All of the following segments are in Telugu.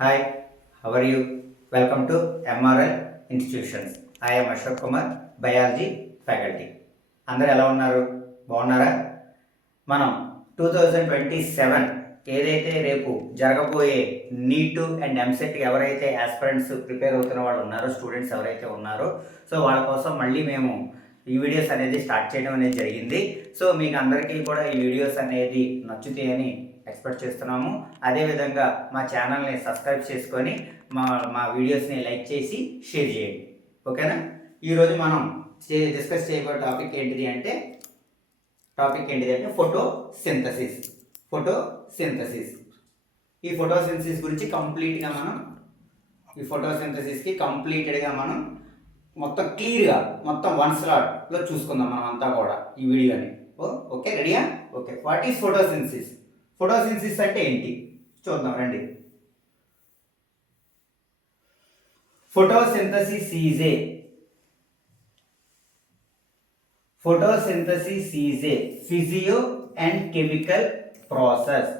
Hi, how are you? Welcome to MRL Institutions. I am Ashok Kumar, Biology faculty. అందరు ఎలా ఉన్నారు? బాగున్నారా? మనం 2027 ఏదైతే రేపు జరగబోయే నీటు అండ్ ఎంసెట్ ఎవరైతే ఆస్పిరెంట్స్ ప్రిపేర్ అవుతున్న వాళ్ళు ఉన్నారో, స్టూడెంట్స్ ఎవరైతే ఉన్నారో, సో వాళ్ళ కోసం మళ్ళీ మేము ఈ వీడియోస్ అనేది స్టార్ట్ చేయడం అనేది జరిగింది. సో మీకు అందరికీ కూడా ఈ వీడియోస్ అనేది నచ్చుతాయని ఎక్స్పెక్ట్ చేస్తున్నాము. అదేవిధంగా మా ఛానల్ని సబ్స్క్రైబ్ చేసుకొని మా మా వీడియోస్ని లైక్ చేసి షేర్ చేయండి. ఓకేనా? ఈరోజు మనం డిస్కస్ చేయబోయే టాపిక్ ఏంటిది అంటే ఫోటోసింథసిస్. ఈ ఫోటోసింథసిస్ గురించి కంప్లీట్గా మనం మొత్తం క్లియర్గా మొత్తం వన్ స్లాట్లో చూసుకుందాం మనం అంతా కూడా ఈ వీడియోని. ఓకే, రెడీయా? Okay, what is photosynthesis? Photosynthesis అంటే ఏంటి చూద్దాం రండి. Photosynthesis is A physio and chemical process.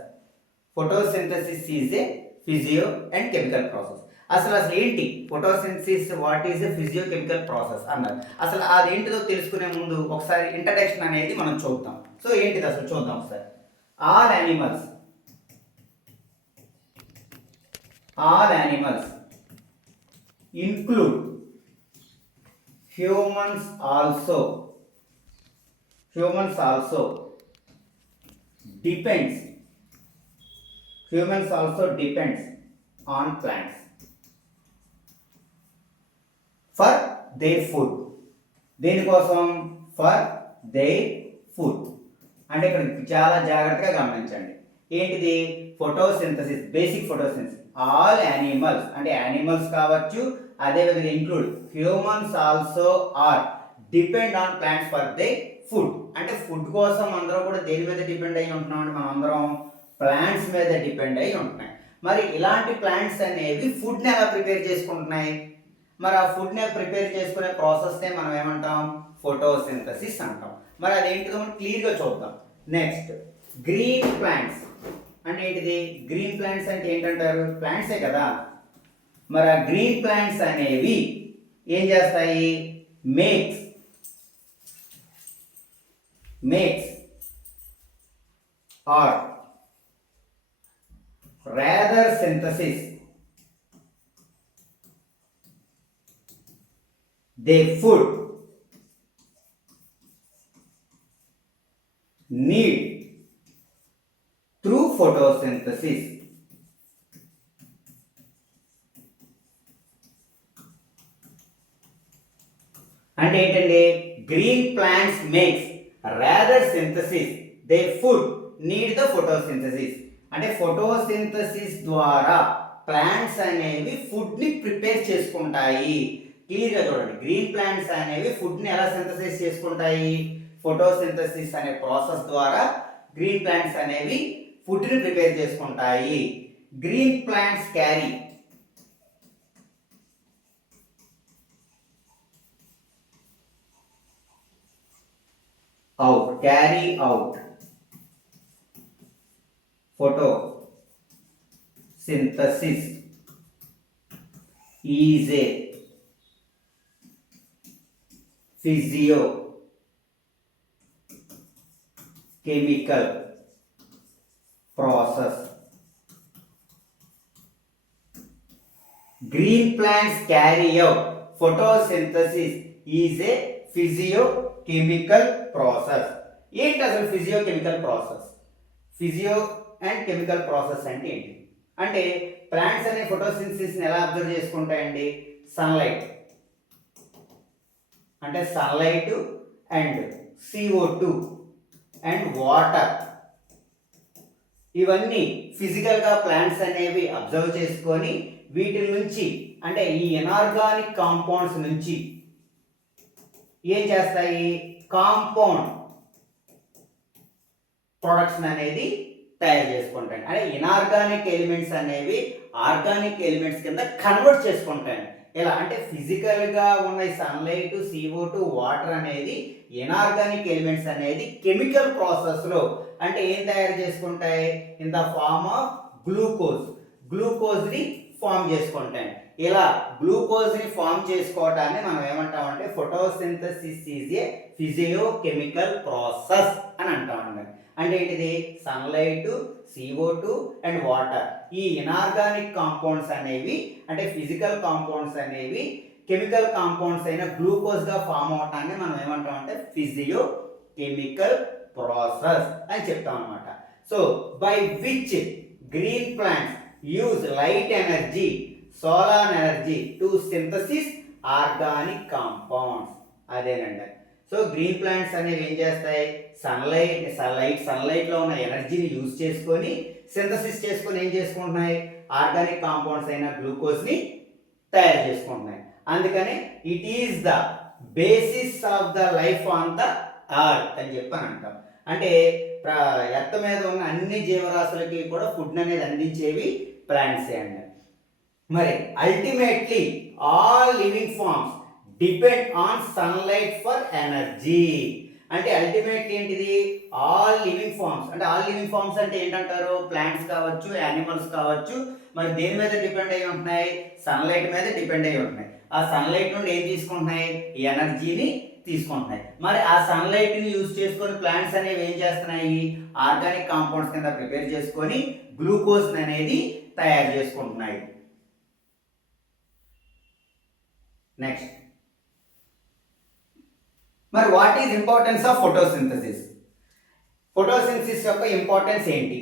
అసలు ఏంటి photosynthesis? What is a physio chemical process అన్నారు. అసలు అదేంటిదో తెలుసుకునే ముందు ఒకసారి ఇంట్రడక్షన్ అనేది మనం చూద్దాం. సో ఏంటిది అసలు చూద్దాం ఒకసారి. All animals include humans also depends on plants for their food. దేనికోసం? For their food. అంటే ఇక్కడ చాలా జాగ్రత్తగా గమనించండి. ఏంటిది? Photosynthesis, basic photosynthesis. All animals అంటే యానిమల్స్ కావచ్చు, అదేవిధంగా include humans also are depend on plants for they food. అంటే ఫుడ్ కోసం అందరం కూడా దేని మీద డిపెండ్ అయి ఉంటున్నాం అంటే మనం అందరం ప్లాంట్స్ మీద డిపెండ్ అయి ఉంటున్నాయి. మరి ఇలాంటి ప్లాంట్స్ అనేవి ఫుడ్ని ఎలా ప్రిపేర్ చేసుకుంటున్నాయి? మరి ఆ ఫుడ్ని ప్రిపేర్ చేసుకునే ప్రాసెస్నే మనం ఏమంటాం? ఫోటోసింథసిస్ అంటాం. మరి అదేంటిదో మనం క్లియర్గా చూద్దాం. నెక్స్ట్, గ్రీన్ ప్లాంట్స్ అంటే ఏంటిది? గ్రీన్ ప్లాంట్స్ అంటే ఏంటంటారు? ప్లాంట్సే కదా. మరి ఆ గ్రీన్ ప్లాంట్స్ అనేవి ఏం చేస్తాయి? Makes or rather synthesis they food need through photosynthesis. అంటే ఏంటండి? Green plants makes rather synthesis they food need the photosynthesis. అంటే ఫోటోసింథసిస్ ద్వారా ప్లాంట్స్ అనేవి ఫుడ్ని ప్రిపేర్ చేసుకుంటాయి. క్లియర్గా చూడండి. గ్రీన్ ప్లాంట్స్ అనేవి ఫుడ్ని ఎలా సింథసిస్ చేసుకుంటాయి? ఫోటోసింథసిస్ అనే ప్రాసెస్ ద్వారా గ్రీన్ ప్లాంట్స్ అనేవి ఫుడ్ని ప్రిపేర్ చేసుకుంటాయి. Green plants carry out photosynthesis is a physicochemical process. Green plants carry out photosynthesis is a physicochemical process. ఏంటి అసలు physiochemical process? Physio and chemical process అంటే ఏంటి అంటే ప్లాంట్స్ అనే ఫోటోసింథసిస్ని ఎలా అబ్జర్వ్ చేసుకుంటాయండి? సన్లైట్ అంటే sunlight and CO2 and water, ఇవన్నీ ఫిజికల్గా ప్లాంట్స్ అనేవి అబ్జర్వ్ చేసుకొని వీటి నుంచి అంటే ఈ ఇనార్గానిక్ కాంపౌండ్స్ నుంచి ఏం చేస్తాయి? కాంపౌండ్ ప్రొడక్ట్స్ అనేది తయారు చేసుకుంటాయి. అంటే ఇనార్గానిక్ ఎలిమెంట్స్ అనేవి ఆర్గానిక్ ఎలిమెంట్స్ కింద కన్వర్ట్ చేసుకుంటాయి. ఎలా అంటే ఫిజికల్గా ఉన్న సన్లైట్, CO2, వాటర్ అనేది ఇనార్గానిక్ ఎలిమెంట్స్ అనేది కెమికల్ ప్రాసెస్లో అంటే ఏం తయారు చేసుకుంటాయి? ఇన్ ద ఫార్మ్ ఆఫ్ గ్లూకోజ్ని ఫామ్ చేసుకుంటాయి. ఇలా గ్లూకోజ్ని ఫామ్ చేసుకోవటాన్ని మనం ఏమంటామంటే photosynthesis is a physiochemical process అని అంటామండి. అంటే ఏంటిది? సన్లైట్, CO2 అండ్ వాటర్, ఈ ఇనార్గానిక్ కాంపౌండ్స్ అనేవి అంటే ఫిజికల్ కాంపౌండ్స్ అనేవి కెమికల్ కాంపౌండ్స్ అయిన గ్లూకోజ్గా ఫామ్ అవటాన్ని మనం ఏమంటామంటే ఫిజియోకెమికల్ ప్రాసెస్ అని చెప్తాం అనమాట. So by which green plants use light energy, solar energy to synthesis organic compounds. అదేనండి. సో గ్రీన్ ప్లాంట్స్ అనేవి ఏం చేస్తాయి? సన్లైట్లో ఉన్న ఎనర్జీని యూజ్ చేసుకొని సింథసిస్ చేసుకొని ఏం చేసుకుంటున్నాయి? ఆర్గానిక్ కాంపౌండ్స్ అయిన గ్లూకోజ్ని తయారు చేసుకుంటున్నాయి. అందుకని it is the basis of the life on the earth అని చెప్పని అంటాం. అంటే ఎర్త్ మీద ఉన్న అన్ని జీవరాశులకి కూడా ఫుడ్ అనేది అందించేవి ప్లాంట్సే అండి. మరి ultimately all living forms depend on sunlight for energy. అంటే అల్టిమేట్లీ ఏంటిది? All living forms. అంటే ఆల్ లివింగ్ ఫార్మ్స్ అంటే ఏంటంటారు? ప్లాంట్స్ కావచ్చు, యానిమల్స్ కావచ్చు. మరి దేని మీద డిపెండ్ అయి ఉంటున్నాయి? సన్లైట్ మీద డిపెండ్ అయి ఉంటున్నాయి. ఆ సన్లైట్ నుండి ఏం తీసుకుంటున్నాయి? ఎనర్జీని తీసుకుంటున్నాయి. మరి ఆ సన్లైట్ని యూజ్ చేసుకొని ప్లాంట్స్ అనేవి ఏం చేస్తున్నాయి? ఆర్గానిక్ కాంపౌండ్స్ కింద ప్రిపేర్ చేసుకొని గ్లూకోజ్ అనేది తయారు చేసుకుంటున్నాయి. నెక్స్ట్, మరి what is importance of photosynthesis? Photosynthesis యొక్క ఇంపార్టెన్స్ ఏంటి?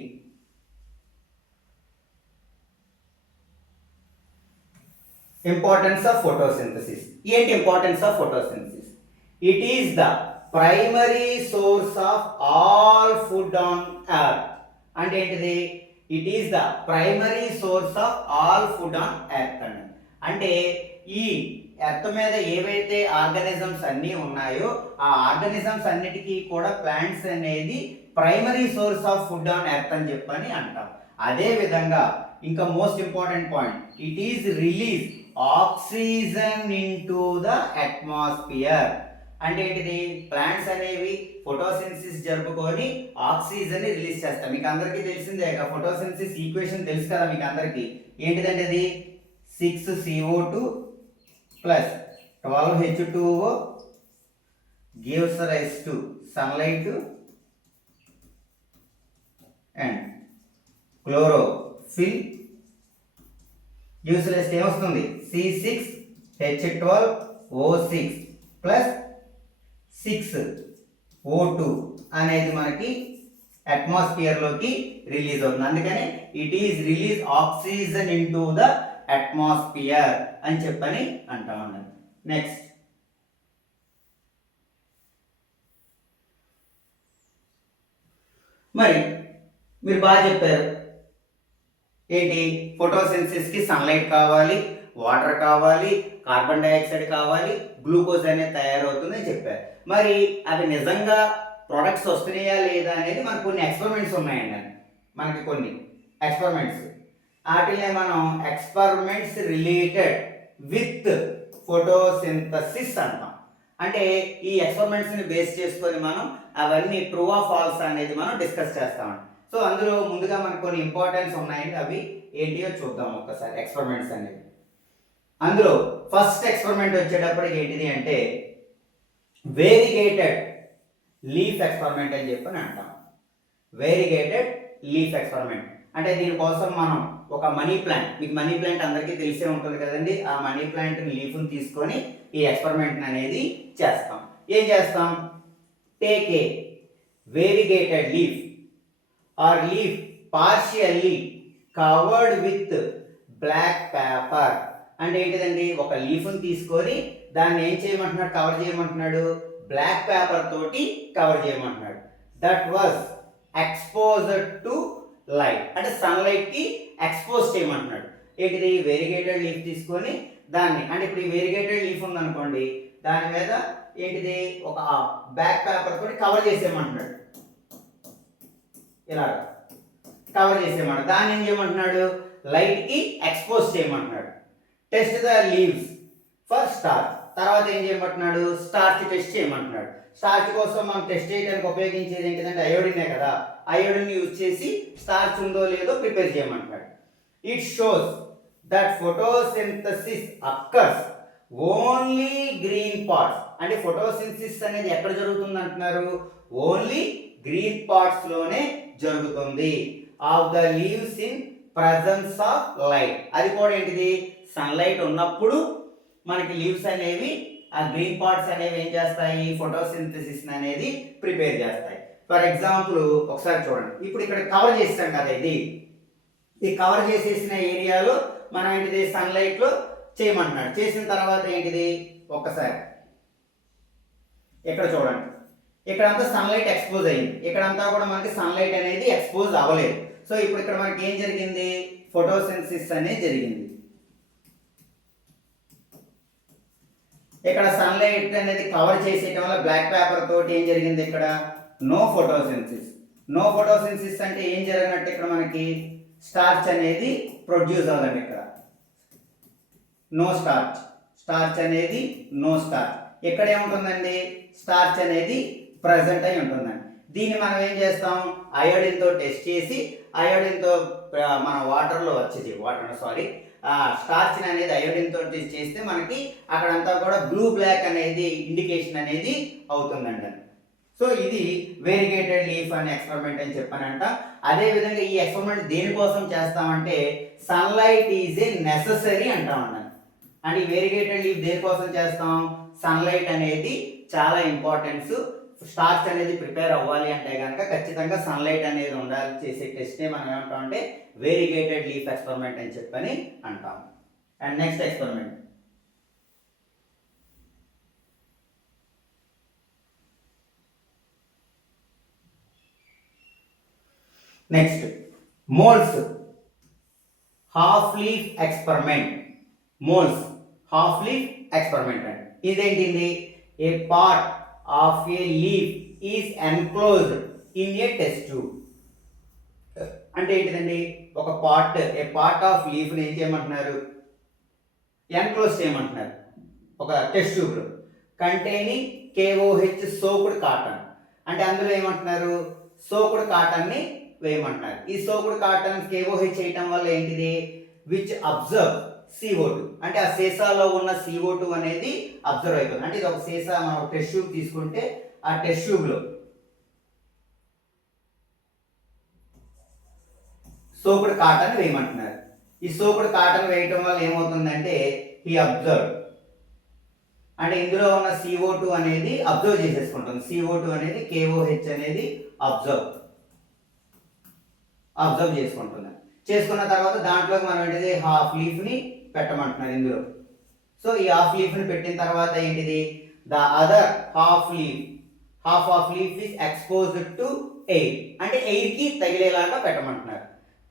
Importance of photosynthesis. ఏంటి importance of photosynthesis? It is the primary source of all food on earth. అంటే ఏంటిది? It is the primary source of all food on earth అండి. అంటే ఈ ఎర్త్ మీద ఏవైతే ఆర్గానిజమ్స్ అన్నీ ఉన్నాయో ఆ ఆర్గానిజమ్స్ అన్నిటికీ కూడా ప్లాంట్స్ అనేది primary source of food on earth అని చెప్పని అంటాం. అదే విధంగా ఇంకా most important point, it is release oxygen into the atmosphere. అంటే ఏంటిది? ప్లాంట్స్ అనేవి ఫోటోసింథసిస్ జరుపుకొని ఆక్సిజన్ ని రిలీజ్ చేస్తాయి. మీకు అందరికీ తెలిసిందే, ఫోటోసింథసిస్ ఈక్వేషన్ తెలుసు కదా మీకు అందరికీ. ఏంటిదంటే అది 6CO2 plus 12H2O gives rise to sunlight and chlorophyll gives rise to ఏమొస్తుంది? C6H12O6 plus 6O2 అనేది మనకి అట్మాస్ఫియర్ లోకి రిలీజ్ అవుతుంది. అందుకని it is release oxygen into the atmosphere అని చెప్పని అంటాం అన్నది. నెక్స్ట్, మరి మీరు బాగా చెప్పారు. ఏంటి? ఫోటోసింథసిస్ కి సన్లైట్ కావాలి, వాటర్ కావాలి, కార్బన్ డైఆక్సైడ్ కావాలి, గ్లూకోజ్ అనేది తయారవుతుందని చెప్పారు. మరి అవి నిజంగా ప్రొడక్ట్స్ వస్తున్నాయా లేదా అనేది మనకు కొన్ని ఎక్స్పెరిమెంట్స్ ఉన్నాయండి. మనకి కొన్ని ఎక్స్పెరిమెంట్స్, వాటినే మనం ఎక్స్పెరిమెంట్స్ రిలేటెడ్ విత్ ఫోటోసింథసిస్ అంటాం. అంటే ఈ ఎక్స్పెరిమెంట్స్ని బేస్ చేసుకొని మనం అవన్నీ ట్రూ ఆర్ ఫాల్స్ అనేది మనం డిస్కస్ చేస్తామండి. సో అందులో ముందుగా మనకు కొన్ని ఇంపార్టెన్స్ ఉన్నాయండి. అవి ఏంటియో చూద్దాం ఒక్కసారి. ఎక్స్పెరిమెంట్స్ అనేవి, అందులో ఫస్ట్ ఎక్స్పెరిమెంట్ వచ్చేటప్పటికి ఏంటిది అంటే వేరిగేటెడ్ లీఫ్ ఎక్స్పెరిమెంట్ అని చెప్పని అంటాం. వేరిగేటెడ్ లీఫ్ ఎక్స్పెరిమెంట్ అంటే దీనికోసం మనం ఒక మనీ ప్లాంట్, మీకు మనీ ప్లాంట్ అందరికీ తెలిసే ఉంటుంది కదండి. ఆ మనీ ప్లాంట్ లీఫ్ని తీసుకొని ఈ ఎక్స్పెరిమెంట్ అనేది చేస్తాం. ఏం చేస్తాం? Take a variegated leaf or leaf partially covered with black paper. అంటే ఏంటిదండి? ఒక లీఫ్ని తీసుకొని దాన్ని ఏం చేయమంటున్నాడు? కవర్ చేయమంటున్నాడు. బ్లాక్ పేపర్ తోటి కవర్ చేయమంటున్నాడు. That was exposed to light. అంటే సన్లైట్ కి ఎక్స్పోజ్ చేయమంటున్నాడు. ఏంటిది? వేరిగేటెడ్ లీఫ్ తీసుకొని దాన్ని, అంటే ఇప్పుడు ఈ వేరిగేటెడ్ లీఫ్ ఉందనుకోండి, దాని మీద ఏంటిది? ఒక బ్లాక్ పేపర్ తోటి కవర్ చేసేయమంటున్నాడు. ఇలా కవర్ చేసేయమంటాడు. దాన్ని ఏం చేయమంటున్నాడు? లైట్ కి ఎక్స్పోజ్ చేయమంటున్నాడు. Test the leaves for starch. తర్వాత ఏం చేయమంటున్నాడు? స్టార్చ్ టెస్ట్ చేయమంటున్నాడు. స్టార్చ్ కోసం మనం టెస్ట్ చేయడానికి ఉపయోగించేది ఏంటిదంటే అయోడినే కదా. అయోడిన్ యూజ్ చేసి స్టార్చ్ ఉందో లేదో ప్రిపేర్ చేయమంటున్నాడు. It shows that photosynthesis occurs only green parts. అంటే ఫోటోసింథసిస్ అనేది ఎక్కడ జరుగుతుంది అంటున్నారు? ఓన్లీ గ్రీన్ పార్ట్స్ లోనే జరుగుతుంది. Of the leaves in presence of light. అది కూడా ఏంటిది? సన్లైట్ ఉన్నప్పుడు మనకి లీవ్స్ అనేవి ఆ గ్రీన్ పార్ట్స్ అనేవి ఏం చేస్తాయి? ఫోటోసింథసిస్ అనేది ప్రిపేర్ చేస్తాయి. ఫర్ ఎగ్జాంపుల్ ఒకసారి చూడండి. ఇప్పుడు ఇక్కడ కవర్ చేస్తాం కదా, ఈ కవర్ చేసేసిన ఏరియాలో మనం ఏంటిది? సన్లైట్ లో చేయమంటున్నాడు. చేసిన తర్వాత ఏంటిది? ఒక్కసారి ఇక్కడ చూడండి, ఇక్కడంతా సన్లైట్ ఎక్స్పోజ్ అయ్యింది, ఇక్కడంతా కూడా మనకి సన్లైట్ అనేది ఎక్స్పోజ్ అవ్వలేదు. సో ఇప్పుడు ఇక్కడ మనకి ఏం జరిగింది? ఫోటోసింథసిస్ అనేది జరిగింది. ఇక్కడ సన్లైట్ అనేది కవర్ చేసేయటం వల్ల బ్లాక్ పేపర్ తోటి ఏం జరిగింది? ఇక్కడ నో ఫోటోసింథసిస్. నో ఫోటోసింథసిస్ అంటే ఏం జరిగినట్టు? ఇక్కడ మనకి స్టార్చ్ అనేది ప్రొడ్యూస్ అవ్వదండి. ఇక్కడ నో స్టార్చ్, స్టార్చ్ అనేది నో స్టార్చ్. ఇక్కడ ఏముంటుందండి? స్టార్చ్ అనేది ప్రజెంట్ అయి ఉంటుందండి. దీన్ని మనం ఏం చేస్తాం? అయోడిన్తో టెస్ట్ చేసి అయోడిన్తో మన వాటర్లో వచ్చేది స్టార్చ్ అనేది అయోడిన్తో టెస్ట్ చేస్తే మనకి అక్కడంతా కూడా బ్లూ బ్లాక్ అనేది ఇండికేషన్ అనేది అవుతుందండి. సో ఇది వేరిగేటెడ్ లీఫ్ అనే ఎక్స్పెరిమెంట్ అని చెప్పానంట. అదే విధంగా ఈ ఎక్స్పెరిమెంట్ దేనికోసం చేస్తామంటే సన్లైట్ ఈజ్ ఏ నెససరీ అంటామన్నాను. అండ్ ఈ వేరిగేటెడ్ లీఫ్ దేనికోసం చేస్తాం? సన్లైట్ అనేది చాలా ఇంపార్టెన్స్. స్టార్చ్ అనేది ప్రిపేర్ అవ్వాలి అంటే కనుక ఖచ్చితంగా సన్లైట్ అనేది ఉండాలి. చేసే టెస్ట్నే మనం ఏమంటాం అంటే వేరిగేటెడ్ లీఫ్ ఎక్స్పెరిమెంట్ అని చెప్పని అంటాం. And next experiment, next Moll's half leaf experiment. Moll's half leaf experiment అండి. ఇదేంటిది? A part of a leaf is enclosed in a test tube. అంటే ఏంటిదండి? ఒక పార్ట్, ఏ పార్ట్ ఆఫ్ లీఫ్ని ఏం చేయమంటున్నారు? ఎన్క్లోజ్ చేయమంటున్నారు ఒక టెస్ట్ ట్యూబ్లో. Containing KOH soaked cotton. అంటే అందులో ఏమంటున్నారు? సోక్డ్ కాటన్ని వేయమంటున్నారు. ఈ సోక్డ్ కాటన్ KOH చేయటం వల్ల ఏంటిది? Which observe CO2. అంటే ఆ సీసాలో ఉన్న CO2 అనేది అబ్జర్వ్ అవుతుంది. అంటే ఇది ఒక సీసా, మనం టెస్ట్ ట్యూబ్ తీసుకుంటే ఆ టెస్ట్ ట్యూబ్లో సోక్డ్ కాటన్ వేయమంటున్నారు. ఈ సోక్డ్ కాటన్ వేయటం వల్ల ఏమవుతుందంటే హీ అబ్జర్వ్, అంటే ఇందులో ఉన్న CO2 అనేది అబ్జర్వ్ చేసేసుకుంటుంది. CO2 అనేది KOH అనేది అబ్జర్వ్ చేసుకుంటుంది. చేసుకున్న తర్వాత దాంట్లోకి మనం ఏంటిది? హాఫ్ లీఫ్ని పెట్టమంటున్నారు ఇందులో. సో ఈ హాఫ్ లీఫ్ని పెట్టిన తర్వాత ఏంటిది? The other half of leaf is exposed to air. అంటే ఎయిర్కి తగిలేలాగా పెట్టమంటున్నారు.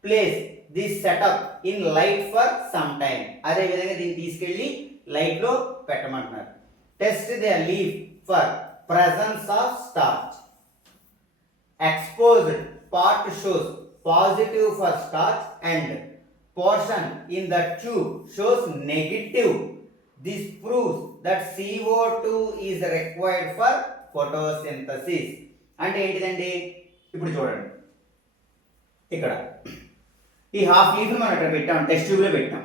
Place this setup in light for some time. అదే విధంగా దీన్ని తీసుకెళ్ళి లైట్లో పెట్టమంటున్నారు. Test the leaf for presence of starch. Exposed part shows positive for starch and portion in the tube shows negative. This proves that CO2 is required for photosynthesis. అంటే ఏంటిదండి? ఇప్పుడు చూడండి, ఇక్కడ ఈ హాఫ్ లీఫ్ మనం ఇక్కడ పెట్టాం, టెస్ట్ ట్యూబ్లో పెట్టాం.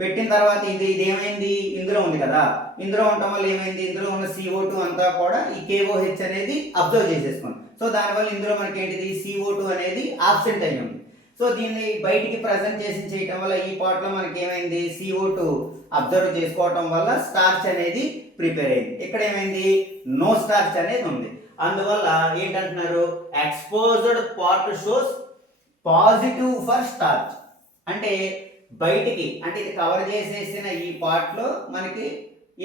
పెట్టిన తర్వాత ఇది ఏమైంది? ఇందులో ఉంది కదా, ఇందులో ఉండటం వల్ల ఏమైంది? ఇందులో ఉన్న CO2 అంతా కూడా ఈ KOH అనేది అబ్జర్వ్ చేసేసుకుంది. సో దానివల్ల ఇందులో మనకి ఏంటిది? CO2 అనేది ఆబ్సెంట్ అయ్యి ఉంది. సో దీన్ని బయటికి ప్రజెంట్ చేయటం వల్ల ఈ పార్ట్లో మనకి ఏమైంది? CO2 అబ్జర్వ్ చేసుకోవటం వల్ల స్టార్చ్ అనేది ప్రిపేర్ అయింది. ఇక్కడ ఏమైంది? నో స్టార్చ్ అనేది ఉంది. అందువల్ల ఏంటంటున్నారు? Exposed part shows positive for starch. అంటే బయటికి, అంటే ఇది కవర్ చేసేసిన ఈ పార్ట్లో మనకి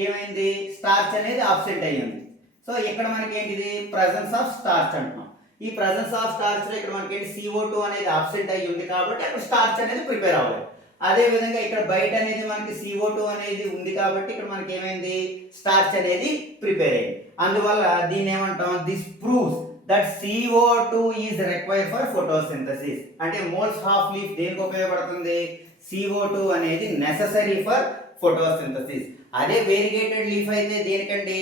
ఏమైంది? స్టార్చ్ అనేది ఆబ్సెంట్ అయ్యింది. సో ఇక్కడ మనకి ఏంటిది? ప్రజెన్స్ ఆఫ్ స్టార్చ్ అంటున్నాం. ఈ ప్రజెన్స్ ఆఫ్ స్టార్చ్ లో ఇక్కడ మనకి ఏంటి? CO2 అనేది ఆబ్సెంట్ అయ్యి ఉంది కాబట్టి అక్కడ స్టార్చ్ అనేది ప్రిపేర్ అవ్వాలి. అదే విధంగా ఇక్కడ బయట అనేది మనకి CO2 అనేది ఉంది కాబట్టి ఇక్కడ మనకి ఏమైంది? స్టార్చ్ అనేది ప్రిపేర్ అయ్యింది. అందువల్ల దీన్ని ఏమంటాం? This proves that CO2 is required for photosynthesis. అంటే మోల్స్ హాఫ్ లీఫ్ దేనికి ఉపయోగపడుతుంది? CO2 అనేది నెససరీ ఫర్ ఫోటోసింథసిస్. అదే వేరిగేటెడ్ లీఫ్ అయితే దేనికండి?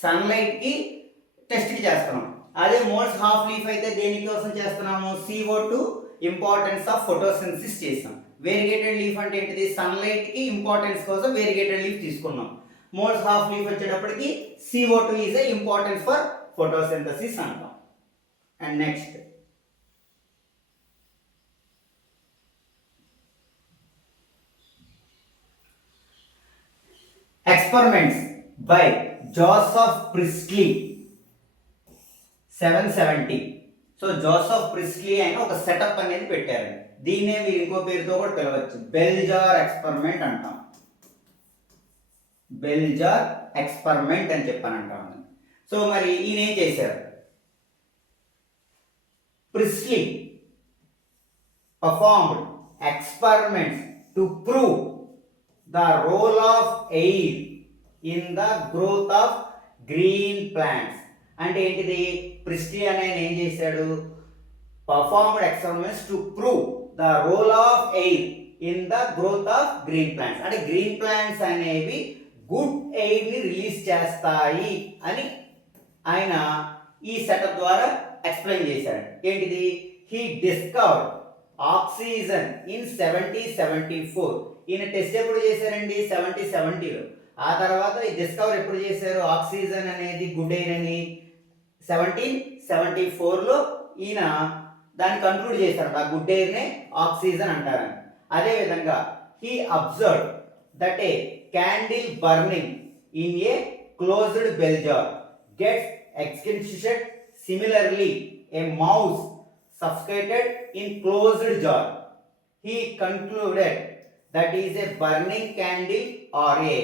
సన్లైట్ కి టెస్ట్ కి చేస్తున్నాం. అదే మోల్స్ హాఫ్ లీఫ్ అయితే దేనికోసం చేస్తున్నాము? CO2 ఇంపార్టెన్స్ ఆఫ్ ఫోటోసింథసిస్ చేస్తాం. వేరిగేటెడ్ లీఫ్ అంటే ఏంటిది, సన్లైట్ కి ఇంపార్టెన్స్ కోసం వేరిగేటెడ్ లీఫ్ తీసుకున్నాం. మోల్స్ హాఫ్ లీఫ్ వచ్చేటప్పటికి CO2 is a importance for photosynthesis అంటాం. And next experiments by Joseph Priestley 770. So Joseph Priestley అయిన ఒక సెటప్ అనేది పెట్టారు. దీన్నే మీరు ఇంకో పేరుతో కూడా పిలవచ్చు, బెల్ జార్ ఎక్స్పెరిమెంట్ అంటాం. బెల్ జార్ ఎక్స్పెరిమెంట్ అని చెప్పని అంటాం. సో మరి ఈయన ఏం చేశారు, Priestley performed experiments to prove the role of air in the growth of green plants. అంటే ఏంటిది, ప్రిస్లీ అనే ఏం చేశాడు, performed experiments to prove the role of air in the growth of green plants. అంటే గ్రీన్ ప్లాంట్స్ అనేవి గుడ్ ఎయిర్ ని రిలీజ్ చేస్తాయి అని ఆయన ఈ సెటప్ ద్వారా ఎక్స్ప్లెయిన్ చేశాడు. ఏంటిది, he discovered ఆక్సిజన్ ఇన్ 1774. ఈయన టెస్ట్ ఎప్పుడు చేశారండి, 1770లో. ఆ తర్వాత ఈ డిస్కవర్ ఎప్పుడు చేశారు, ఆక్సిజన్ అనేది గుడ్ ఎయిర్ అని 1774లో ఈయన దాన్ని కన్క్లూడ్ చేశారు. ఆ గుడ్ ఎయిర్నే ఆక్సిజన్ అంటారని. అదేవిధంగా he observed that a candle burning in a closed bell jar gets extinguished. Similarly, a mouse suffocated in closed jar. He concluded that is a burning candle or a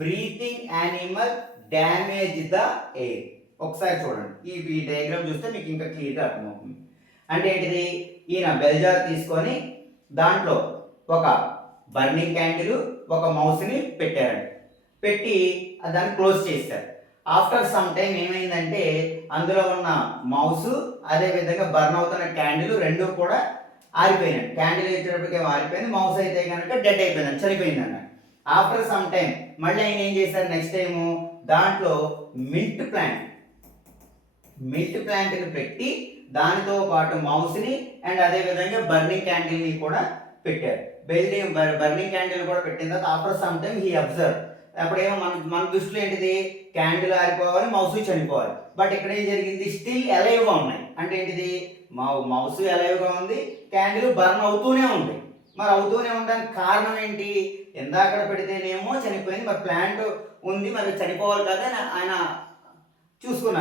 breathing animal damage the air. ఒకసారి చూడండి, ఈ డయాగ్రామ్ చూస్తే మీకు ఇంకా క్లియర్గా అర్థమవుతుంది. అంటే ఏంటిది, ఈయన బెల్ జార్ తీసుకొని దాంట్లో ఒక బర్నింగ్ క్యాండిల్ ఒక మౌస్ని పెట్టారండి. పెట్టి దాన్ని క్లోజ్ చేశారు. ఆఫ్టర్ సమ్ టైం ఏమైందంటే అందులో ఉన్న మౌస్ అదే విధంగా బర్న్ అవుతున్న క్యాండిల్ రెండు కూడా ఆరిపోయినాయి. క్యాండిల్ వచ్చేటప్పటికి ఆరిపోయింది, మౌస్ అయితే కనుక డెడ్ అయిపోయింది, చనిపోయింది అన్న. ఆఫ్టర్ సమ్ టైం మళ్ళీ ఆయన ఏం చేశారు, నెక్స్ట్ టైము దాంట్లో మింట్ ప్లాంట్ని పెట్టి దానితో పాటు మౌస్ని అండ్ అదే విధంగా బర్నింగ్ క్యాండిల్ని కూడా పెట్టారు. బర్నింగ్ క్యాండిల్ కూడా పెట్టిన తర్వాత after some time he observe. అప్పుడేమో మన దృష్టిలో ఏంటిది, క్యాండిల్ ఆరిపోవాలి, మౌస్ చనిపోవాలి. బట్ ఇక్కడ ఏం జరిగింది, స్టిల్ అలైవ్గా ఉన్నాయి. అంటే ఏంటిది, మౌస్ అలైవ్గా ఉంది, క్యాండిల్ బర్న్ అవుతూనే ఉంది. మరి అవుతూనే ఉండడానికి కారణం ఏంటి, ఎందాకడ పెడితేనేమో చనిపోయింది, మరి ప్లాంట్ ఉంది, మరి చనిపోవాలి కదా అని ఆయన చూసుకున్న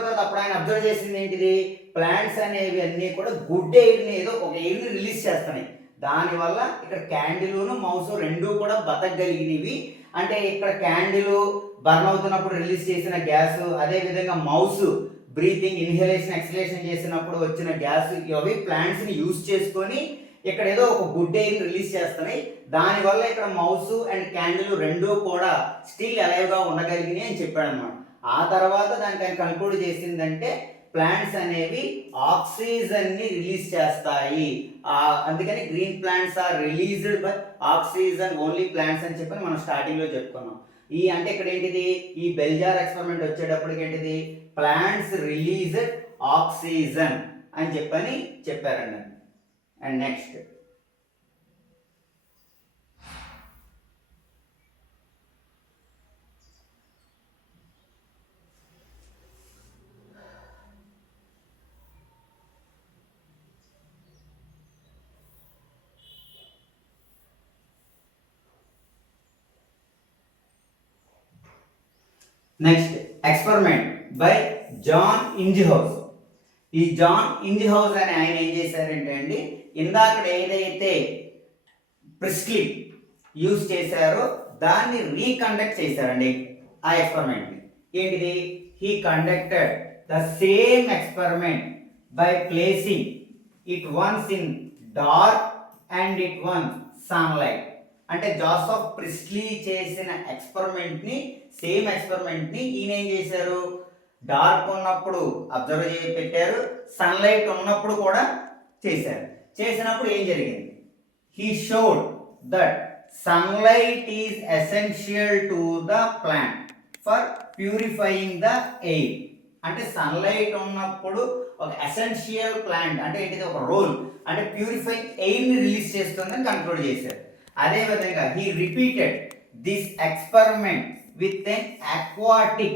తర్వాత అప్పుడు ఆయన అబ్జర్వ్ చేసింది ఏంటిది, ప్లాంట్స్ అనేవి అన్నీ కూడా గుడ్ ఎయిర్ని ఏదో ఒక ఎయిర్ని రిలీజ్ చేస్తున్నాయి. దానివల్ల ఇక్కడ క్యాండిల్ను మౌస్ రెండు కూడా బతకగలిగినవి. అంటే ఇక్కడ క్యాండిల్ బర్న్ అవుతున్నప్పుడు రిలీజ్ చేసిన గ్యాస్, అదే విధంగా మౌస్ బ్రీతింగ్ ఇన్హలేషన్ ఎక్సలేషన్ చేసినప్పుడు వచ్చిన గ్యాస్, ఇవి ప్లాంట్స్ ని యూజ్ చేసుకొని ఇక్కడ ఏదో ఒక గుడ్ ఎయిర్ రిలీజ్ చేస్తున్నాయి. దానివల్ల ఇక్కడ మౌస్ అండ్ క్యాండిల్ రెండూ కూడా స్టిల్ అలైవ్ గా ఉండగలిగినాయి అని చెప్పాడు అనమాట. ఆ తర్వాత దానికి ఆయన కన్క్లూడ్ చేసిందంటే ప్లాంట్స్ అనేవి ఆక్సిజన్ ని రిలీజ్ చేస్తాయి. అందుకని green plants are released by oxygen only plants అని చెప్పని మనం స్టార్టింగ్ లో చెప్పుకున్నాం. అంటే ఇక్కడ ఏంటిది, ఈ బెల్ జార్ ఎక్స్పెరిమెంట్ వచ్చేటప్పటికి ఏంటిది, ప్లాంట్స్ రిలీజ్డ్ ఆక్సిజన్ అని చెప్పని చెప్పారండి. And next experiment by Jan Ingenhousz. ఈ జాన్ ఇంజ్హౌస్ అని ఆయన ఏం చేశారంటే అండి, ఇందాక ఏదైతే ప్రిస్లీ యూజ్ చేశారో దాన్ని రీకండక్ట్ చేశారండి ఆ ఎక్స్పెరిమెంట్ని. ఏంటిది, he conducted the same experiment by placing it once in dark and it once sunlight. అంటే జోసెఫ్ ప్రిస్లీ చేసిన ఎక్స్పెరిమెంట్ని, సేమ్ ఎక్స్పెరిమెంట్ని ఈయన ఏం చేశారు, డార్క్ ఉన్నప్పుడు అబ్జర్వ్ చేసి పెట్టారు, సన్లైట్ ఉన్నప్పుడు కూడా చేశారు. చేసినప్పుడు ఏం జరిగింది, he showed that sunlight is essential to the plant for purifying the air. అంటే సన్లైట్ ఉన్నప్పుడు ఒక ఎసెన్షియల్ ప్లాంట్ అంటే ఏంటిది ఒక రోల్ అంటే ప్యూరిఫై ఎయిర్ని రిలీజ్ చేస్తుందని కన్క్లూడ్ చేశారు. అదేవిధంగా he repeated this experiment with an aquatic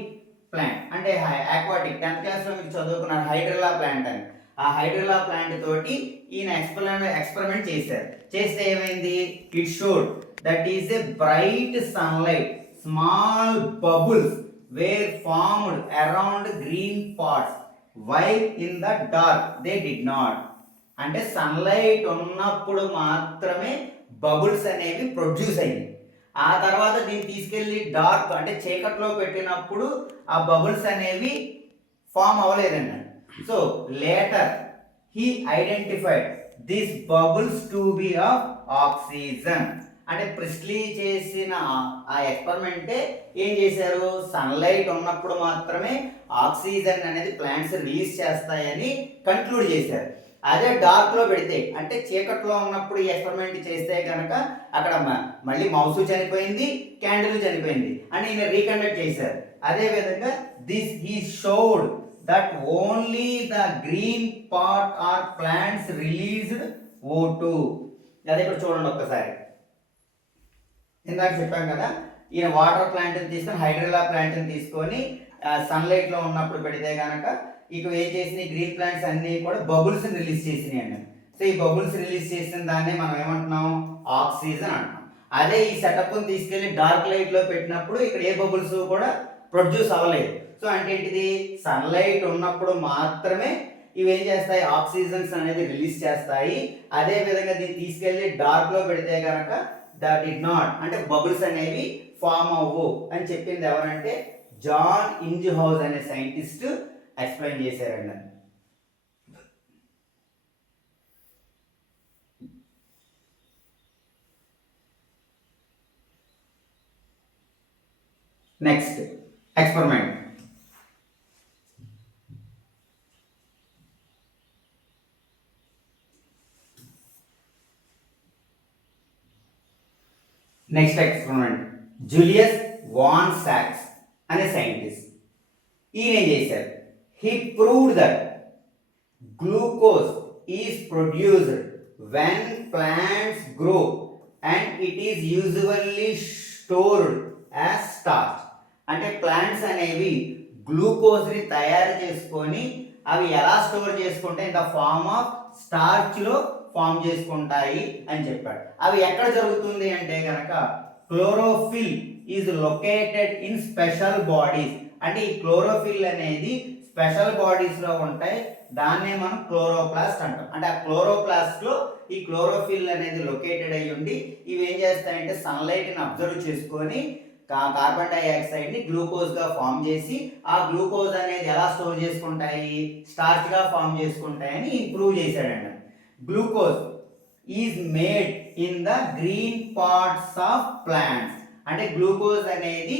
plant అంటే aquatic 10th క్లాస్లో మీరు చదువుకున్నారు హైడ్రిల్లా ప్లాంట్ అని. ఆ హైడ్రిల్లా ప్లాంట్ తోటి ఈయన ఎక్స్పెరిమెంట్ చేశారు. చేస్తే ఏమైంది? It showed that is a bright sunlight small bubbles were formed around green parts while in the dark they did not. అంటే సన్లైట్ ఉన్నప్పుడు మాత్రమే బబుల్స్ అనేవి ప్రొడ్యూస్ అయ్యాయి. ఆ తర్వాత దీన్ని తీసుకెళ్ళి డార్క్ అంటే చీకట్లో పెట్టినప్పుడు ఆ బబుల్స్ అనేవి ఫామ్ అవ్వలేదండి. So later he identified this bubbles to be of oxygen. అంటే ప్రిస్లీ చేసిన ఆ ఎక్స్పెరిమెంటే ఏం చేశారు? సన్లైట్ ఉన్నప్పుడు మాత్రమే ఆక్సిజన్ అనేది ప్లాంట్స్ రిలీజ్ చేస్తాయని కన్క్లూడ్ చేశారు. అదే డార్క్లో పెడితే అంటే చీకట్లో ఉన్నప్పుడు ఈ ఎక్స్పెరిమెంట్ చేస్తే కనుక అక్కడ మళ్ళీ మౌసు చనిపోయింది, క్యాండిల్ చనిపోయింది అని ఈయన రీకండక్ట్ చేశారు. అదేవిధంగా this he showed that only the green part or plants released O2. అదే ఇక్కడ చూడండి ఒక్కసారి. ఇందాక చెప్పాం కదా, ఈయన వాటర్ ప్లాంట్ని తీసుకొని హైడ్రిల్లా ప్లాంట్ని తీసుకొని సన్లైట్లో ఉన్నప్పుడు పెడితే కనుక ఇక ఏం చేసినాయి గ్రీన్ ప్లాంట్స్ అన్నీ కూడా బబుల్స్ రిలీజ్ చేసినాయి అండి. సో ఈ బబుల్స్ రిలీజ్ చేసిన దాన్ని మనం ఏమంటున్నాం? ఆక్సిజన్ అంటున్నాం. అదే ఈ సెటప్ని తీసుకెళ్ళి డార్క్ లైట్లో పెట్టినప్పుడు ఇక్కడ ఏ బబుల్స్ కూడా ప్రొడ్యూస్ అవ్వలేదు. సో అంటే ఏంటిది? సన్లైట్ ఉన్నప్పుడు మాత్రమే ఇవి ఏం చేస్తాయి? ఆక్సిజన్స్ అనేది రిలీజ్ చేస్తాయి. అదే విధంగా దీన్ని తీసుకెళ్ళి డార్క్లో పెడితే కనుక దట్ డిడ్ నాట్ అంటే బబుల్స్ అనేవి ఫామ్ అవ్వు అని చెప్పింది ఎవరంటే జాన్ ఇంజ్హౌస్ అనే సైంటిస్ట్ ఎక్స్ప్లెయిన్ చేశారండి. Next experiment. Next experiment Julius von సాక్స్ అనే సైంటిస్ట్ ఈయన ఏం చేశారు? He proved that glucose is produced when plants grow and it is usually stored as starch. అంటే ప్లాంట్స్ అనేవి గ్లూకోజ్ని తయారు చేసుకొని అవి ఎలా స్టోర్ చేసుకుంటే ఇన్ ద ఫార్మ్ ఆఫ్ స్టార్చ్లో ఫామ్ చేసుకుంటాయి అని చెప్పాడు. అవి ఎక్కడ జరుగుతుంది అంటే కనుక chlorophyll is located in special bodies. అంటే ఈ క్లోరోఫిల్ అనేది స్పెషల్ బాడీస్లో ఉంటాయి. దాన్నే మనం క్లోరోప్లాస్ట్ అంటాం. అంటే ఆ క్లోరోప్లాస్ట్లో ఈ క్లోరోఫిల్ అనేది లొకేటెడ్ అయ్యి ఉండి ఇవి ఏం చేస్తాయంటే సన్లైట్ని అబ్జర్వ్ చేసుకొని కార్బన్ డైఆక్సైడ్ని గ్లూకోజ్గా ఫామ్ చేసి ఆ గ్లూకోజ్ అనేది ఎలా స్టోర్ చేసుకుంటాయి? స్టార్చ్గా ఫామ్ చేసుకుంటాయని ప్రూవ్ చేశాడండి. Glucose is made in the green parts of plants. అంటే గ్లూకోజ్ అనేది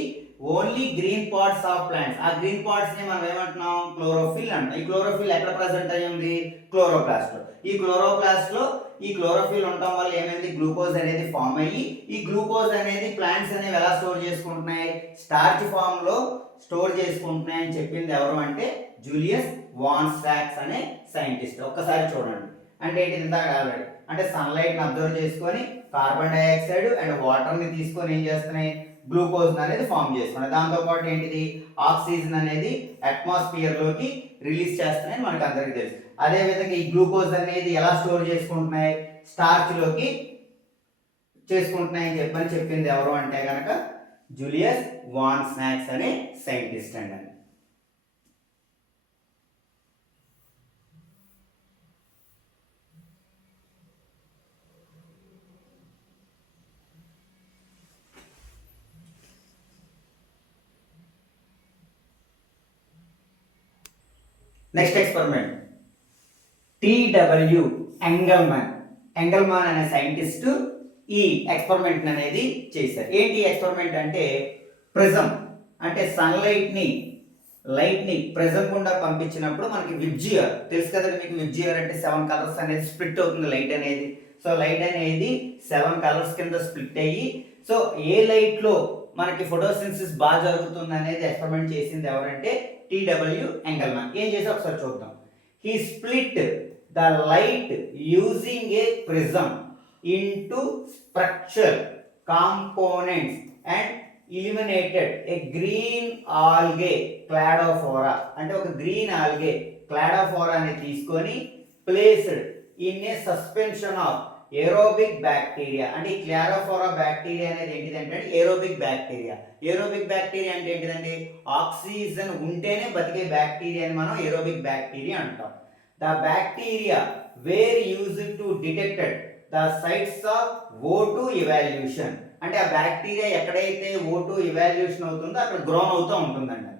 only green parts of plants. ఆ గ్రీన్ పార్ట్స్ ని మనం ఏమంటున్నాం? క్లోరోఫిల్ అంటాం. ఈ క్లోరోఫిల్ ఎక్కడ ప్రెసెంట్ అయ్యింది? క్లోరోప్లాస్ట్ లో. ఈ క్లోరోప్లాస్ట్ లో ఈ క్లోరోఫిల్ ఉండటం వల్ల ఏమైంది? గ్లూకోజ్ అనేది ఫామ్ అయ్యి ఈ గ్లూకోజ్ అనేది ప్లాంట్స్ అనేవి ఎలా స్టోర్ చేసుకుంటున్నాయి? స్టార్చ్ ఫామ్ లో స్టోర్ చేసుకుంటున్నాయి అని చెప్పింది ఎవరు అంటే జూలియస్ వాన్ సాక్స్ అనే సైంటిస్ట్. ఒక్కసారి చూడండి. అంటే ఏంటి? ఇందాక ఆల్రెడీ అంటే సన్లైట్ని అబ్జర్వ్ చేసుకొని కార్బన్ డైఆక్సైడ్ అండ్ వాటర్ని తీసుకొని ఏం చేస్తున్నాయి? గ్లూకోజ్ అనేది ఫామ్ చేసుకున్నాయి. దాంతోపాటు ఏంటిది? ఆక్సిజన్ అనేది అట్మాస్ఫియర్లోకి రిలీజ్ చేస్తున్నాయి మనకు అందరికీ తెలుసు. అదేవిధంగా ఈ గ్లూకోజ్ అనేది ఎలా స్టోర్ చేసుకుంటున్నాయి? స్టార్చ్లోకి చేసుకుంటున్నాయి అని చెప్పింది ఎవరు అంటే కనుక జూలియస్ వాన్ సాక్స్ అనే సైంటిస్ట్ అండి. నెక్స్ట్ ఎక్స్పెరిమెంట్ టిడబ్ల్యూ ఎంగల్మాన్ అనే సైంటిస్ట్ ఈ ఎక్స్పెరిమెంట్ అనేది చేశారు. ఏంటి ఎక్స్పెరిమెంట్ అంటే ప్రిజం అంటే లైట్ని ప్రిజం గుండా పంపించినప్పుడు మనకి విబ్జియర్ తెలుసు కదండి మీకు. విబ్జియర్ అంటే 7 కలర్స్ అనేది స్ప్లిట్ అవుతుంది లైట్ అనేది. సో లైట్ అనేది 7 కలర్స్ కింద స్ప్లిట్ అయ్యి సో ఏ లైట్లో మనకి ఫోటోసిన్సిస్ బాగా జరుగుతుంది అనేది ఎక్స్పెరిమెంట్ చేసింది ఎవరంటే టిడబ్ల్యూ ఎంగల్మాన్. ఏం చేసి ఒకసారి చూద్దాం. he split the light using a prism into structural components and illuminated a green algae cladophora. అంటే ఒక గ్రీన్ ఆల్గే cladophora ని తీసుకొని placed in a suspension of aerobic bacteria. అంటే ఈ క్లాడోఫోరా బ్యాక్టీరియా అనేది ఏంటిదంటే ఏరోబిక్ బ్యాక్టీరియా. ఏరోబిక్ బ్యాక్టీరియా అంటే ఏంటిదండి, ఆక్సిజన్ ఉంటేనే బతికే బ్యాక్టీరియాని మనం ఏరోబిక్ బ్యాక్టీరియా అంటాం. The bacteria were used to detected the sites of O2 evolution. అంటే ఆ బ్యాక్టీరియా ఎక్కడైతే O2 ఇవాల్యూషన్ అవుతుందో అక్కడ గ్రోన్ అవుతూ ఉంటుందండి.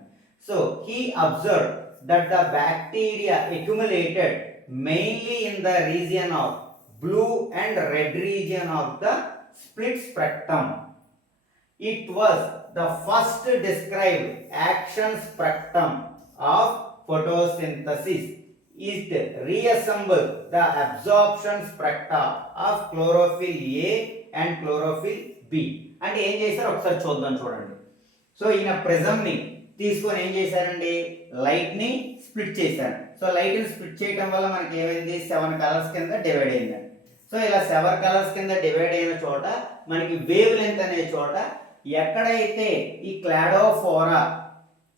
So he observe that the bacteria accumulated mainly in the region of blue and red region of the split spectrum. It was the first described action spectrum of photosynthesis. It reassembled the absorption spectra of chlorophyll A and chlorophyll B. అంటే ఏం చేశారు ఒకసారి చూద్దాం చూడండి. సో ఈయన ప్రిజమ్ ని తీసుకొని ఏం చేశారండి, లైట్ ని స్ప్లిట్ చేశారు. సో లైట్ ని స్ప్లిట్ చేయడం వల్ల మనకి ఏమైంది, 7 కలర్స్ కింద డివైడ్ అయింది. సో ఇలా 7 కలర్స్ కింద డివైడ్ అయిన చోట మనకి వేవ్ లెంత్ అనే చోట ఎక్కడైతే ఈ క్లాడోఫోరా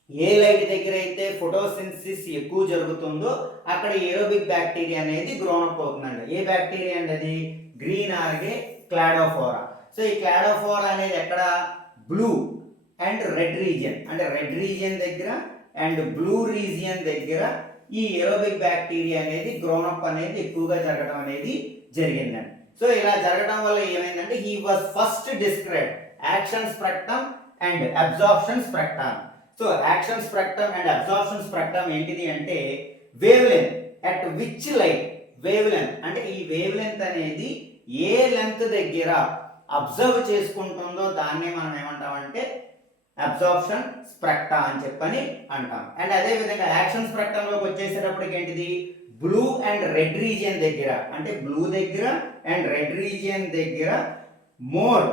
ఏ లైట్ దగ్గర అయితే ఫోటోసింథసిస్ ఎక్కువ జరుగుతుందో అక్కడ ఏరోబిక్ బ్యాక్టీరియా అనేది గ్రోన్ అప్ అవుతుందండి. ఏ బ్యాక్టీరియా అండి అది, గ్రీన్ ఆల్గే క్లాడోఫోరా. సో ఈ క్లాడోఫోరా అనేది ఎక్కడ, బ్లూ అండ్ రెడ్ రీజియన్, అంటే రెడ్ రీజియన్ దగ్గర అండ్ బ్లూ రీజియన్ దగ్గర ఈ ఏరోబిక్ బ్యాక్టీరియా అనేది గ్రోన్ అప్ అనేది ఎక్కువగా జరగడం అనేది జరిగిందండి. సో ఇలా జరగడం వల్ల ఏమైందంటే he was first describe action spectrum and absorption spectrum. So action spectrum and absorption spectrum ఏంటిది అంటే wave length at which light, wave length అంటే ఈ వేవ్ లెంత్ అనేది ఏ లెంత్ దగ్గర అబ్జర్వ్ చేసుకుంటుందో దాన్ని మనం ఏమంటామంటే అబ్జార్ప్షన్ స్పెక్ట్రా అని చెప్పని అంటాం. అండ్ అదే విధంగా యాక్షన్ స్పెక్ట్రమ్ లోకి వచ్చేసేటప్పటికి ఏంటిది, బ్లూ అండ్ రెడ్ రీజియన్ దగ్గర, అంటే బ్లూ దగ్గర అండ్ రెడ్ రీజియన్ దగ్గర మోర్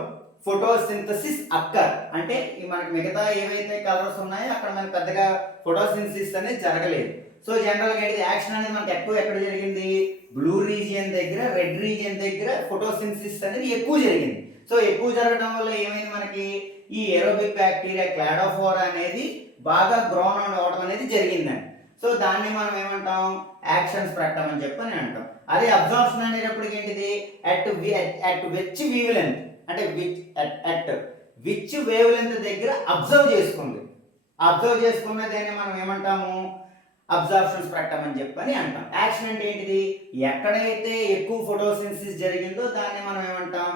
ఫోటోసింథసిస్ అక్కర్. అంటే మనకి మిగతా ఏవైతే కలర్స్ ఉన్నాయో అక్కడ మనకి పెద్దగా ఫోటోసింథసిస్ అనేది జరగలేదు. సో జనరల్గా ఏంటిది, యాక్షన్ అనేది మనకి ఎక్కువ ఎక్కడ జరిగింది, బ్లూ రీజియన్ దగ్గర రెడ్ రీజియన్ దగ్గర ఫోటోసింథసిస్ అనేది ఎక్కువ జరిగింది. సో ఎక్కువ జరగడం వల్ల ఏమైంది, మనకి ఈ ఏరోబిక్ బ్యాక్టీరియా క్లాడోఫోరా అనేది బాగా గ్రోన్ అవడం అనేది జరిగిందండి. సో దాన్ని మనం ఏమంటాం, యాక్షన్ స్పెక్ట్రమ్ అని చెప్పని అంటాం. అదే అబ్జార్ప్షన్ అనేటప్పటికి ఏంటిది, అట్ విచ్ వేవ్ లెంత్, అంటే అట్ విచ్ వేవ్ లెంత్ దగ్గర అబ్జర్వ్ చేసుకుంది, అబ్జర్వ్ చేసుకున్నదాన్ని మనం ఏమంటాము, అబ్జార్ప్షన్ స్పెక్ట్రమ్ అని చెప్పని అంటాం. యాక్షన్ అంటే ఏంటిది, ఎక్కడైతే ఎక్కువ ఫోటోసింథసిస్ జరిగిందో దాన్ని మనం ఏమంటాం,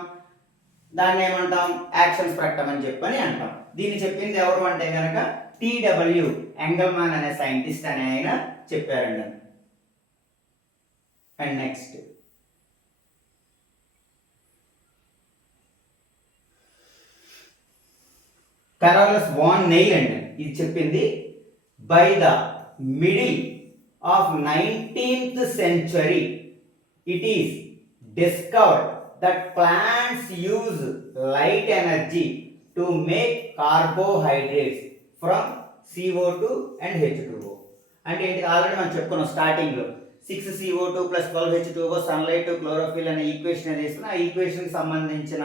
దాన్ని ఏమంటాం, యాక్షన్ స్పెక్ట్రమ్ అని చెప్పని అంటాం. దీన్ని చెప్పింది ఎవరు అంటే కనుక TW ఎంగల్మాన్ అనే సైంటిస్ట్ అనే ఆయన చెప్పారండి. And next Carolus von Niel అండి. ఇది చెప్పింది by the middle of 19th century it is discovered that plants use light energy to make carbohydrates from CO2 and H2O. అంటే ఏంటి, ఆల్రెడీ మనం చెప్పుకున్నాం స్టార్టింగ్ లో 6CO2 + 12H2O సన్లైట్ క్లోరోఫిల్ అనే ఈక్వేషన్ తీసుకుని ఆ ఈక్వేషన్ కి సంబంధించిన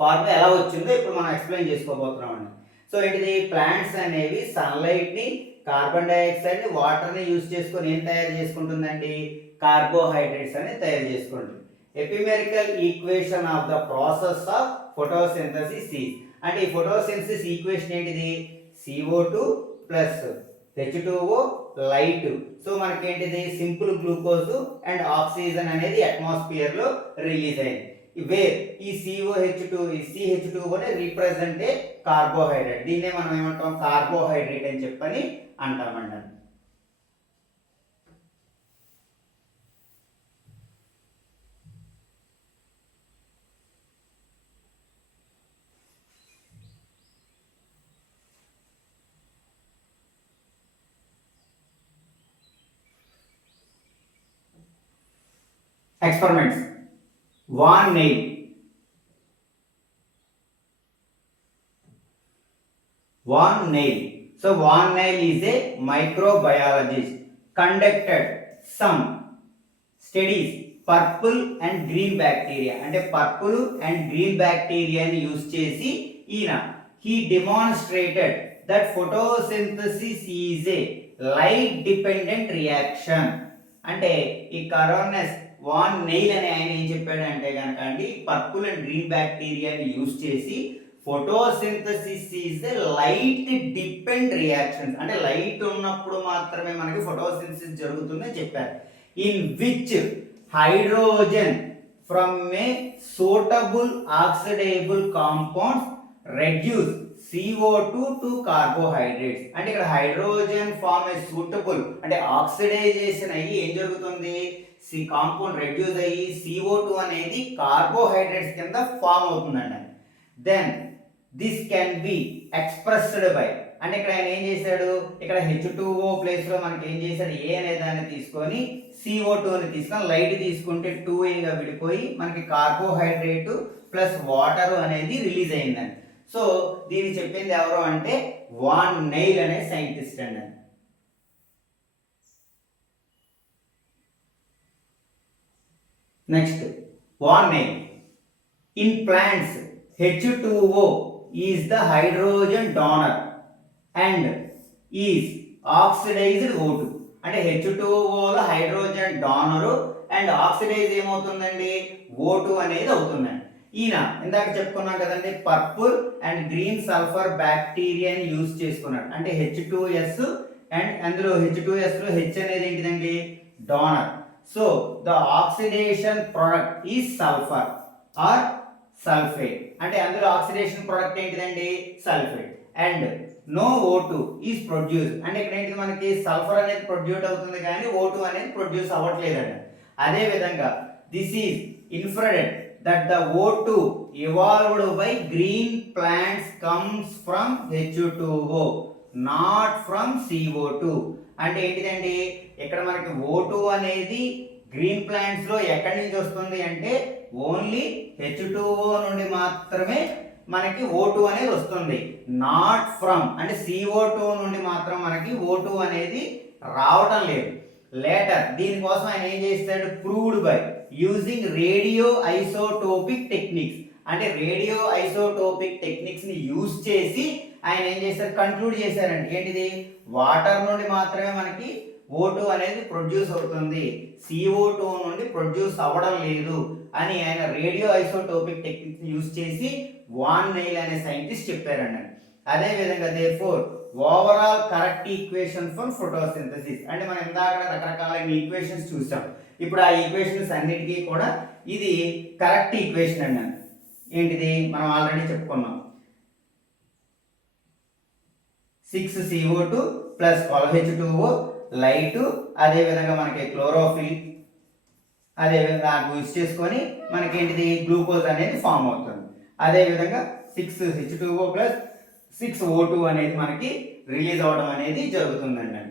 ఫార్ములా ఎలా వచ్చిందో ఇప్పుడు మనం ఎక్స్ప్లెయిన్ చేసుకోబోతున్నాం అండి. సో ఏంటిది, ప్లాంట్స్ అనేవి సన్లైట్ ని, కార్బన్ డైఆక్సైడ్ ని, వాటర్ ని యూజ్ చేసుకొని ఏం తయారు చేసుకుంటుందండి, కార్బోహైడ్రేట్స్ అనేది తయారు చేసుకుంటుంది. Empirical equation of the process of photosynthesis is, అంటే ఈ ఫోటోసింథసిస్ ఈక్వేషన్ ఏంటిది, CO2 + H2O లైట్. సో మనకి ఏంటిది, సింపుల్ గ్లూకోజ్ అండ్ ఆక్సిజన్ అనేది అట్మాస్ఫియర్ లో రిలీజ్ అయింది. వేర్ ఈ CH2O నే రిప్రజెంట్ ఏ కార్బోహైడ్రేట్. దీన్నే మనం ఏమంటాం, కార్బోహైడ్రేట్ అని చెప్పని అంటామండి. Experiments. Van Neil. Van Neil. So Van Neil is a microbiologist. Conducted some studies purple and green bacteria అంటే purple and green bacteria ని యూస్ చేసి ఈయన he demonstrated that photosynthesis is a light dependent reaction అంటే ఈ కరోనస్ వాన్ నెయిల్ అనే ఆయన ఏం చెప్పాడంటే కనుక అండి పర్పుల్ అండ్ గ్రీన్ బ్యాక్టీరియాని యూస్ చేసి photosynthesis is the light depend reactions అంటే లైట్ ఉన్నప్పుడు మాత్రమే మనకి ఫోటోసింథసిస్ జరుగుతుందని చెప్పారు in which hydrogen from a suitable oxidizable compounds reduce CO2 to carbohydrates అంటే ఇక్కడ హైడ్రోజన్ ఫార్మ్ ఏ సూటబుల్ అంటే ఆక్సిడైజేషన్ అయ్యి ఏం జరుగుతుంది కాంపౌండ్ రెడ్యూస్ అయ్యి CO2 అనేది కార్బోహైడ్రేట్స్ కింద ఫామ్ అవుతుందండి then this can be expressed by అంటే ఇక్కడ ఆయన ఏం చేశాడు ఇక్కడ H2O ప్లేస్ లో మనకి ఏం చేశాడు A అనే దాన్ని తీసుకొని CO2 ని తీసుకొని లైట్ తీసుకుంటే 2A గా విడిపోయి మనకి కార్బోహైడ్రేట్ ప్లస్ వాటర్ అనేది రిలీజ్ అయిందండి సో దీన్ని చెప్పింది ఎవరు అంటే వాన్ నెయిల్ అనే సైంటిస్ట్ అండి next von Niel in plants H2O is the hydrogen donor and is oxidized O2 అంటే H2O లో హైడ్రోజన్ డోనర్ అండ్ ఆక్సిడైజ్ ఏమవుతుందండి O2 అనేది అవుతుందండి ఈయన ఇందాక చెప్పుకున్నాం కదండి పర్పుల్ అండ్ గ్రీన్ సల్ఫర్ బ్యాక్టీరియాని యూజ్ చేసుకున్నాడు అంటే H2S అండ్ అందులో H2S లో H అనేది ఏంటిదండి donor so the oxidation product is sulphur or sulphate అంటే అందులో ఆక్సిడేషన్ ప్రొడక్ట్ ఏంటిదండి sulphate and no O2 is produce అంటే ఇక్కడ ఏంటి మనకి సల్ఫర్ అనేది ప్రొడ్యూస్ అవుతుంది కానీ O2 అనేది ప్రొడ్యూస్ అవ్వట్లేదండి అదే విధంగా this is infrared that the O2 evolved by green plants comes from H2O not from CO2 అంటే ఏంటిదండి ఇక్కడ మనకి O2 అనేది గ్రీన్ ప్లాంట్స్ లో ఎక్కడి నుంచి వస్తుంది అంటే ఓన్లీ H2O నుండి మాత్రమే మనకి O2 అనేది వస్తుంది నాట్ ఫ్రమ్ అంటే CO2 నుండి మాత్రం మనకి O2 అనేది రావటం లేదు లేటర్ దీనికోసం ఆయన ఏం చేస్తాడు proved by using radio isotopic techniques అంటే రేడియో ఐసోటోపిక్ టెక్నిక్స్ ని యూజ్ చేసి ఆయన ఏం చేశారు కంక్లూడ్ చేశారండి ఏంటిది వాటర్ నుండి మాత్రమే మనకి O2 అనేది ప్రొడ్యూస్ అవుతుంది CO2 నుండి ప్రొడ్యూస్ అవ్వడం లేదు అని ఆయన రేడియో ఐసోటోపిక్ టెక్నిక్స్ యూజ్ చేసి వాన్ నెయిల్ అనే సైంటిస్ట్ చెప్పారండి అదే విధంగా therefore overall correct equation for photosynthesis అంటే మనం ఇందాక రకరకాల ఈక్వేషన్స్ చూసాం ఇప్పుడు ఆ ఈక్వేషన్స్ అన్నిటికీ కూడా ఇది కరెక్ట్ ఈక్వేషన్ అండి ఏంటిది మనం ఆల్రెడీ చెప్పుకున్నాం 6CO2 ప్లస్ 12H2O లైట్ అదే విధంగా మనకి క్లోరోఫిల్ అదే విధంగా యూజ్ చేసుకొని మనకి ఏంటిది గ్లూకోజ్ అనేది ఫామ్ అవుతుంది అదే విధంగా 6H2O ప్లస్ 6O2 అనేది మనకి రిలీజ్ అవడం అనేది జరుగుతుందండి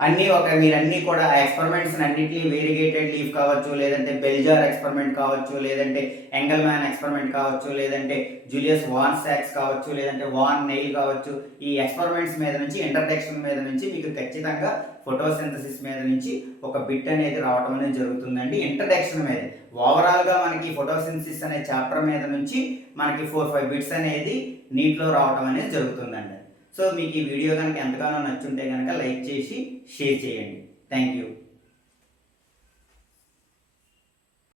అన్నీ మీరు అన్నీ కూడా ఎక్స్పెరిమెంట్స్ అన్నిటినీ వేరిగేటెడ్ లీఫ్ కావచ్చు లేదంటే బెల్జార్ ఎక్స్పెరిమెంట్ కావచ్చు లేదంటే ఎంగల్మ్యాన్ ఎక్స్పెరిమెంట్ కావచ్చు లేదంటే జూలియస్ వాన్ సాక్స్ కావచ్చు లేదంటే వాన్ నెయిల్ కావచ్చు ఈ ఎక్స్పెరిమెంట్స్ మీద నుంచి ఇంట్రడక్షన్ మీద నుంచి మీకు ఖచ్చితంగా ఫోటోసింథసిస్ మీద నుంచి ఒక బిట్ అనేది రావడం అనేది జరుగుతుందండి ఇంట్రడక్షన్ మీద ఓవరాల్గా మనకి ఫోటోసింథసిస్ అనే చాప్టర్ మీద నుంచి మనకి 4-5 బిట్స్ అనేది నీట్లో రావడం అనేది జరుగుతుందండి సో మీకు ఈ వీడియో కనుక ఎంతగానో నచ్చుంటే కనుక లైక్ చేసి షేర్ చేయండి థ్యాంక్ యూ